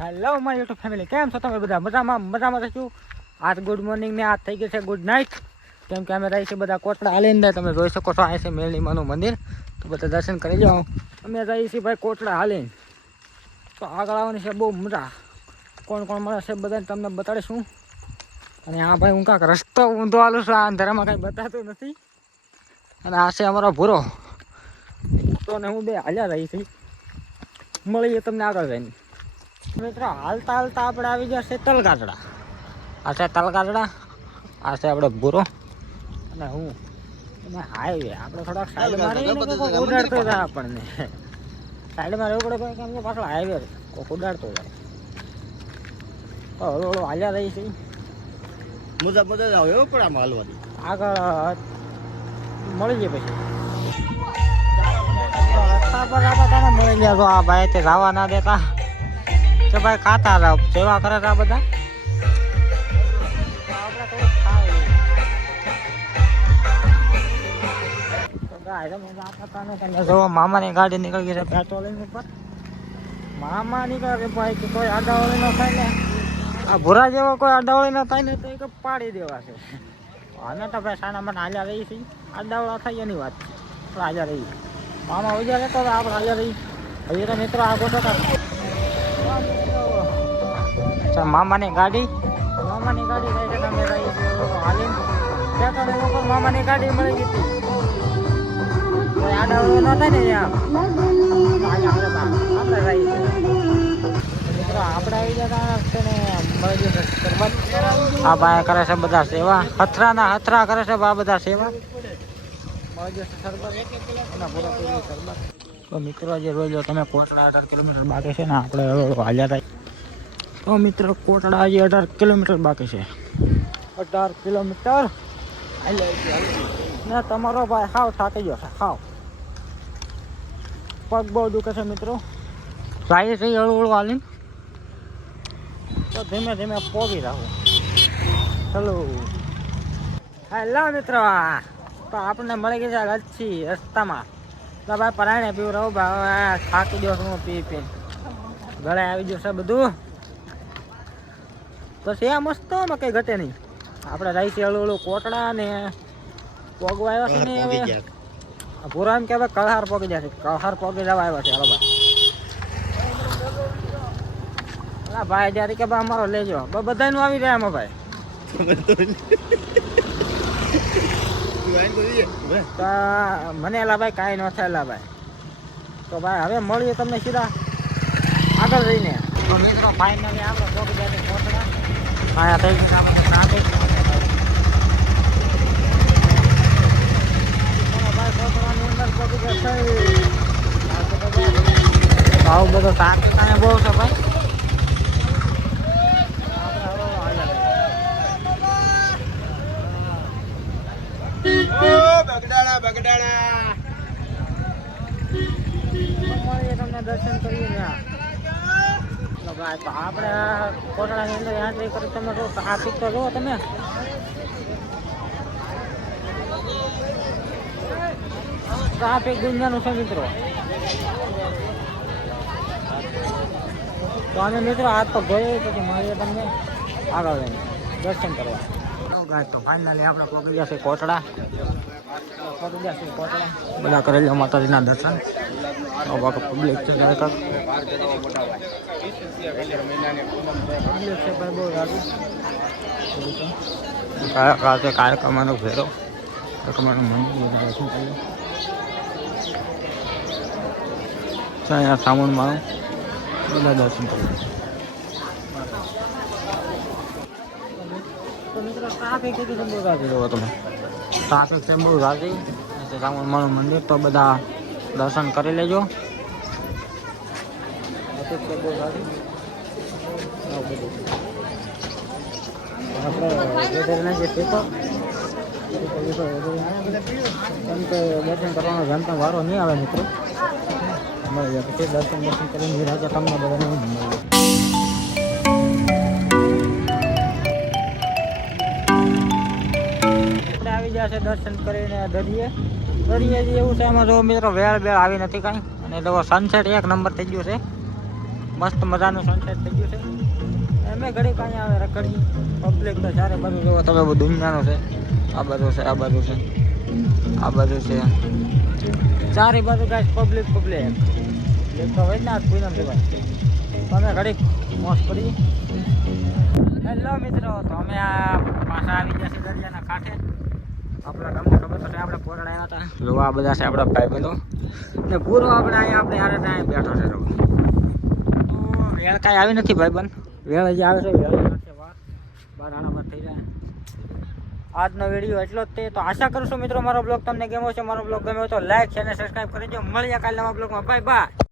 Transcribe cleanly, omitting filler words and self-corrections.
Hello my YouTube family, કેમ છો તમે બધા? મજામાં રહીશું. આજ ગુડ મોર્નિંગ ને આજ થઈ ગઈ છે ગુડ નાઇટ, કેમ કે અમે રહી છીએ બધા કોટડા હાલીને. તમે જોઈ શકો છો, આ છે મેળીમાનું મંદિર, તો બધા દર્શન કરી જાઓ. અમે રહીએ છીએ ભાઈ કોટડા હાલીને, તો આગળ આવવાની છે બહુ મજા. કોણ કોણ મળે છે બધાને તમને બતાડીશું. અને આ ભાઈ હું કાંક રસ્તો ઊંધો હાલું છું, આ અંધારામાં કાંઈ બતાતું નથી. અને આ છે અમારો ભૂરો, તો ને હું બે હાલ્યા રહી છીએ. મળીએ તમને આગળ જઈને. મિત્રો હાલતા હાલતા આપણે આવી ગયા છે તલગાજડા. આ છે તલગાજડા, આ છે આપણે ભૂરો અને હું. અને હાઈવે આપણે થોડાક સાઈડમાં રહીને ઉડાડતો જાય આપણને. સાઈડમાં રહેવું પડે કેમ કે પાછળ હાઈવે કોક ઉડાડતો જાય. તો હળુ હળુ હાલ્યા રહી છે. મજા આવે પણ આમ હાલવાની. આગળ મળી જાય પછી રસ્તા પર આપણે તને મળી ગયા. તો આ ભાઈ તે જવા ના દેતા કે ભાઈ ખાતા રહો, સેવા કરે આ બધા. જો મામાની ગાડી નીકળી ગઈ છે પેટ્રોલિંગ ઉપર. મામા નીકળે ભાઈ કે કોઈ આડાવળી ન થાય ને, આ ભૂરા જેવો કોઈ આડાવળી ન થાય ને તો એક પાડી દેવા છે. અમે તો ભાઈ સાના મને હાલ્યા રહી છીએ. આડાવળા થાય એની વાત છે, હાલ્યા રહી. મામા ઉજા રહેતો આપણે હાલ્યા રહી. હવે તો મિત્રો આ ગોઠો મામાની ગાડી થાય છે. અમે રહી હાલીને પેટ્રોલિંગ ઉપર મામાની ગાડી મળી ગઈ હતી. આડાવડું ન થાય ને આપણે રહી મિત્રો આપણે આવી જતા ને મળી ગયું શરબત. આ ભાઈ કરે છે બધા સેવા, હથરા કરે છે આ બધા સેવા. મળી ગયું શરબત અને પૂરા શરબત. તો મિત્રો જે રોજ તમે કોટડા 18 કિલોમીટર બાકી છે ને, આપણે હાલ્યા થાય. તો મિત્રો કોટડા હજી 18 કિલોમીટર બાકી છે. 18 કિલોમીટર ને તમારો ભાઈ હાવ થાકી ગયો છે, હાવ પગ બહુ દુખે છે મિત્રો. જાય છે હળવું હાલીને, તો ધીમે ધીમે પોગી રાખો. ચલો હેલો મિત્રો, તો આપણને મળી ગઈ છે લચ્છી રસ્તામાં. તો ભાઈ પરાણે પીવું રહું ભાઈ, થાકી ગયો છું પી ગળે આવી ગયું છે બધું. પછી આ મસ્ત ને કઈ ઘટે નહીં. આપણે રહી છીએ હળવું કોટડા ને પોગવા આવ્યા છે ને. હવે ભૂરા એમ કે હવે કળહાર પોગી જશે, કળહાર પોગી જવા આવ્યા છે. હાલો ભાઈ, ભાઈ જ્યારે કે ભાઈ અમારો લેજો બધા નું આવી જાય આમાં ભાઈ. મને એલા ભાઈ કાંઈ ન થાય એલા ભાઈ. તો ભાઈ હવે મળીએ તમને સીધા આગળ જઈને. તો મિત્રો ફાઇનલી આપણે પોગી જાય કોટડા. અહીંયા થઈ ગયું આપણે ટ્રાફિક. ભાવ બધો ટ્રાફિક અહીંયા બહુ છે ભાઈ. તમને દર્શન કરીએ ભાઈ. તો આપણે કોટડાની અંદર એન્ટ્રી કરી. તમે જો ટ્રાફિક તો જુઓ તમે. ટ્રાફિક દુનિયાનું છે મિત્રો. તો અમે મિત્રો આજ તો ગયો પછી મળીએ તમને આગળ જઈને દર્શન કરવા. તો ફાઇનલી આપણે પહોંચી જશે કોટડા. બધા કરેલા માતાજીના દર્શન. પબ્લિક છે કાર્યક્રમનો ફેરો મંદિર દર્શન કરીએ. અહીંયા સામણમાં બધા દર્શન કરીએ. તો મિત્રો ટ્રાફિક બહુ રાજી જોવો તમે. ટ્રાફિક છે બહુ રાજી. સામણમાનું મંદિર, તો બધા દર્શન કરી લેજો. દર્શન કરવાનો જનતા વારો નહીં આવે મિત્રો. મળી જાય પછી દર્શન કરીને વિરાજે તમને બધાને મળી આવી જશે દર્શન કરીને દરિયે એવું છે. એમાં જો મિત્રો વેળ આવી નથી કાંઈ. અને તો સનસેટ એક નંબર થઈ ગયો છે. મસ્ત મજાનું સનસેટ થઈ ગયું છે અમે ઘડી કાંઈ આવે રખડી પબ્લિક તો ચારે બાજુ જોવો તમે બધું દુનિયાનું છે આ બાજુ છે આ બાજુ છે આ બાજુ છે ચારે બાજુ કાંઈ પબ્લિક એક તો હોય ને આ પૂનમ ભાઈ તમે ઘડીક મોજ કરી હેલો મિત્રો તો અમે આ પાછા આવી ગયા છે દરિયાના કાંઠે આપણા ગામને ખબર તો છે આપણે પોરડ આવ્યા હતા જોવા આ બધા છે આપણા ભાઈબંધો ને પૂરો આપણે અહીંયા આપણે યારે ત્યાં બેઠો છે તો વેળ કાંઈ આવી નથી ભાઈબંધ વેળ હજી આવે છે વેળ નથી વાર 12:30 થઈ જાય આજનો વિડીયો એટલો જ તે તો આશા કરું છું મિત્રો મારો બ્લોગ તમને ગમ્યો છે મારો બ્લોગ ગમ્યો તો લાઈક છે અને સબસ્ક્રાઈબ કરી દો મળીએ કાલે નવા બ્લોગમાં બાય બાય